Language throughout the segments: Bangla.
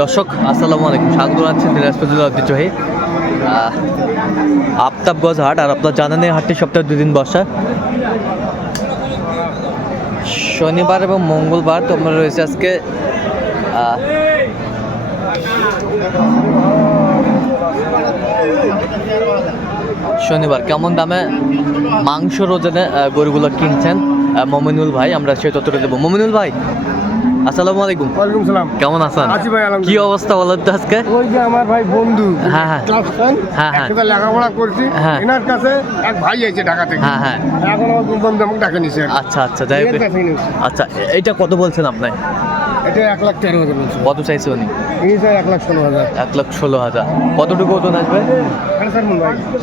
দর্শক আসসালামু আলাইকুম। স্বাগত জানাচ্ছি দিনাজপুর জেলার ঐতিহ্যবাহী আফতাবগঞ্জ হাট। আর আপনার জানেন এই হাটটি সপ্তাহে দুদিন বসা। শনিবার এবং মঙ্গলবার তোমরা রয়েছে আজকে শনিবার। কেমন দামে মাংস আহ, গরুগুলো কিনছেন মমিনুল ভাই? আমরা সেই তথ্যটা দেবো। মমিনুল ভাই আসসালামু আলাইকুম। ওয়ালাইকুম সালাম। কেমন আছেন? আছি ভাই কি অবস্থা বলেন তো আজকে? ওই যে আমার ভাই বন্ধু হ্যাঁ, হ্যাঁ। ক্লাস ফ্রেন্ড হ্যাঁ, হ্যাঁ। একসাথে লেখাপড়া করছি। হ্যাঁ। এনার কাছে এক ভাই আছে ঢাকা থেকে। হ্যাঁ হ্যাঁ। এখন আমার বন্ধু আমাকে ডাকে নিছে আচ্ছা আচ্ছা যাই হোক। আচ্ছা এ- এইটা কত বলছেন আপনি? এটা এক লাখ তেরো হাজার কত চাইছে উনি? ইনি চাই এক লাখ ষোলো হাজার। এক লাখ ষোলো হাজার। কতটুকু ওজন আসবে?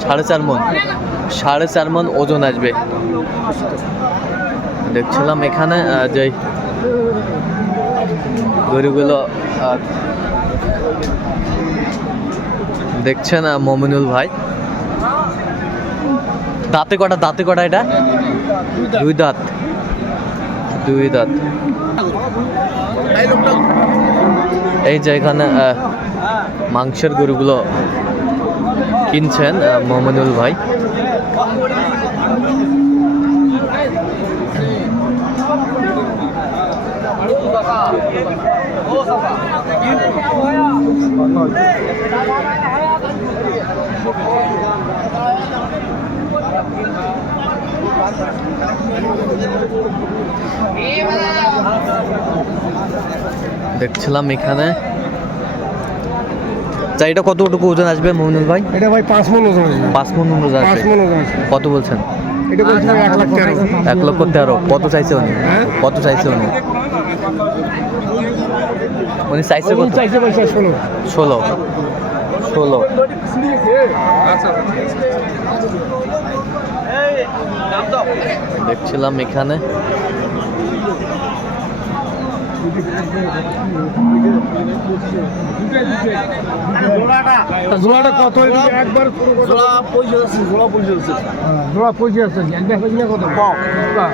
সাড়ে চার মন সাড়ে চার মন। ওজন আসবে। দেখছিলাম এখানে যে গরুগুলো আহ, দেখছেন আহ, মমিনুল ভাই? দাঁতে কটা দাঁতে কটা এটা? দুই দাঁত। দুই দাঁত। এই যে এখানে মাংসের গরুগুলো কিনছেন মোহাম্মদুল ভাই। দেখছিলাম এখানে। তা এটা কতটুকু ওজন আসবে মোহাম্মদুল ভাই? এটা ভাই পাঁচ মন ওজন আছে পাঁচ মন ওজন পাঁচ আসবে। মন ওজন কত বলছেন? এটা বলছি ভাই এক লাখ তেরো। এক লক্ষ তেরো। কত চাইছে উনি? হ্যাঁ? কত চাইছে উনি? উনি চাইছে ওজন কত? চাইছে ষোলো। ষোলো। দেখছিলাম এখানে। জোড়াটা কত? একবার জোড়া পয়সা আছে জোড়া পয়সা আছে। জোড়া পয়সা আছে একবার হয়েছে। কত পয়সা হ্যাঁ।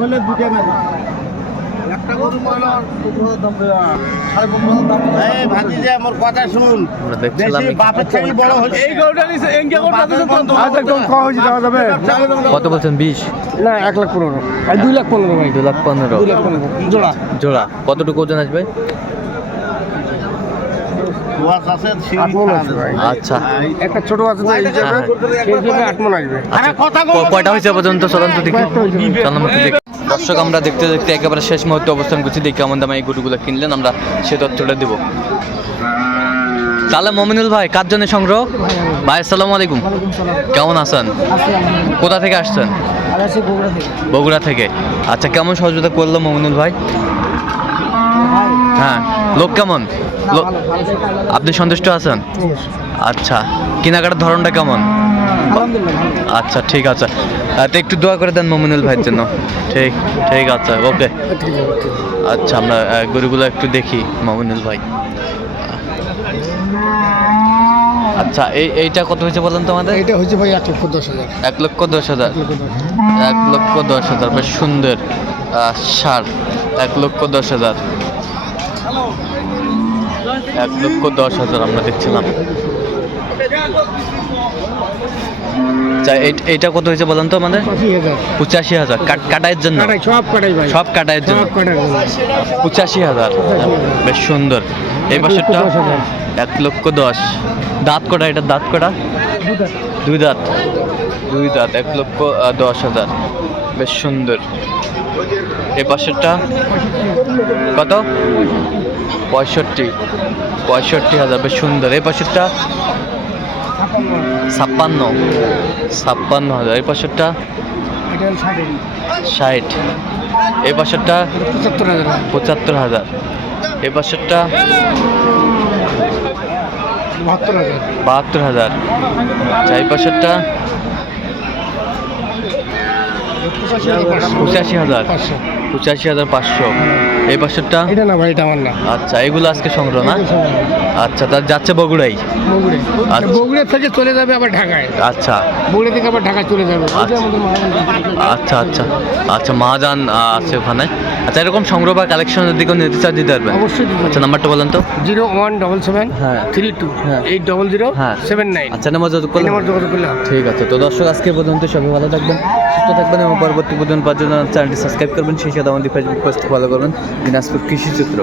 হলে দুটা না একটা গরু পালো সাড়ে পনেরো দাম ভাতিজা আমার কথা শুন আমরা বাপের থেকে বড় হলে এই গরুটা নিছে এঙ্গে গরুটা দিছে তো আচ্ছা কম দেওয়া যাবে। কত বলছেন বিশ? না এক লাখ পনেরো। আর দুই লাখ পনেরো ভাই। দু লাখ পনেরো। দুই লাখ পনেরো। জোড়া। জোড়া। কতটুকু ওজন আসবে? আচ্ছা। একটা ছোট আছে তো এই হিসাবে। সেই হিসাবে আট মন আসবে। আচ্ছা। কয়টা হয়েছে পর্যন্ত? চলন্ত দেখি। চলন্ত দেখি। দর্শক, আমরা দেখতে দেখতে একেবারে শেষ মুহূর্তে অবস্থান করছি। দেখি কেমন দামে এই গরুগুলো কিনলেন, আমরা সে তথ্যটা দেব। তাহলে মমিনুল ভাই, কার জন্য সংগ্রহ? ভাই, আসসালামু আলাইকুম। কেমন আছেন? কোথা থেকে আসছেন? বগুড়া থেকে। আচ্ছা কেমন সহযোগিতা করল মমিনুল ভাই? হ্যাঁ লোক কেমন? আপনি সন্তুষ্ট আছেন? আচ্ছা কেনাকাটার ধরনটা কেমন? আচ্ছা ঠিক আছে। তো একটু দোয়া করে দেন মমিনুল ভাইয়ের জন্য। ঠিক ঠিক আছে ওকে। আচ্ছা আমরা গরুগুলো একটু দেখি মমিনুল ভাই। আচ্ছা এই এইটা কত হয়েছে বলেন তো আমাদের? এটা হচ্ছে ভাই এক লক্ষ দশ হাজার। এক লক্ষ দশ হাজার। এক লক্ষ দশ হাজার। বেশ সুন্দর সার। এক লক্ষ দশ হাজার। এক লক্ষ দশ হাজার আমরা দেখছিলাম। আচ্ছা এইটা কত হয়েছে বলেন তো আমাদের? পঁচাশি হাজার। কাট- কাটাইয়ের জন্য? সব কাটাইয়ের জন্য? পঁচাশি হাজার। বেশ সুন্দর। এই পাশেরটা? এক লক্ষ দশ। দাঁত কটা? এটা দাঁত কটা? দুই দাঁত। দুই দাঁত এক লক্ষ দশ হাজার। বেশ সুন্দর। এ পাশেরটা? কত? পঁয়ষট্টি। পঁয়ষট্টি হাজার। বেশ সুন্দর। এই পাশেরটা? ছাপ্পান্ন। ছাপ্পান্ন হাজার। এই পাশেরটা? ষাট। এই পাশেরটা? পঁচাত্তর হাজার। পঁচাত্তর হাজার। এই পাশেরটা? বাহাত্তর হাজার। বাহাত্তর হাজার। আচ্ছা পাশেরটা? পঁচাশি হাজার পঁচাশি। হাজার। পাঁচশো। এই পাশেরটা? এটা না ভাই এটা আমার না। আচ্ছা এগুলো আজকে সংগ্রহ না। আচ্ছা তার যাচ্ছে বগুড়াই? বগুড়ে আচ্ছা। বগুড়ে থেকে চলে যাবে আবার ঢাকায়। আচ্ছা। বগুড়ে থেকে আবার ঢাকায় চলে যাবে। আচ্ছা। আচ্ছা আচ্ছা। আচ্ছা মহাজান আছে ওখানে। আচ্ছা এরকম সংগ্রহ বা কালেকশনের দিকেও নিতে দিতে পারবেন? অবশ্যই আচ্ছা নাম্বারটা বলেন তো। জিরো ওয়ান ডবল সেভেন হ্যাঁ। থ্রি টু হ্যাঁ। এইট ডবল জিরো হ্যাঁ। Seven nine. আচ্ছা নাম্বার যত করলে আমার যোগাযোগ করলে ঠিক আছে তো দর্শক আজকে পর্যন্ত সবাই ভালো থাকবেন সুস্থ থাকবেন এবং পরবর্তী পর্যন্ত পাওয়ার জন্য চ্যানেলটি সাবস্ক্রাইব করবেন। সেই সাথে আমাদের ফেসবুক পেজটি ফলো করবেন। দিনাজপুর কৃষি চিত্র।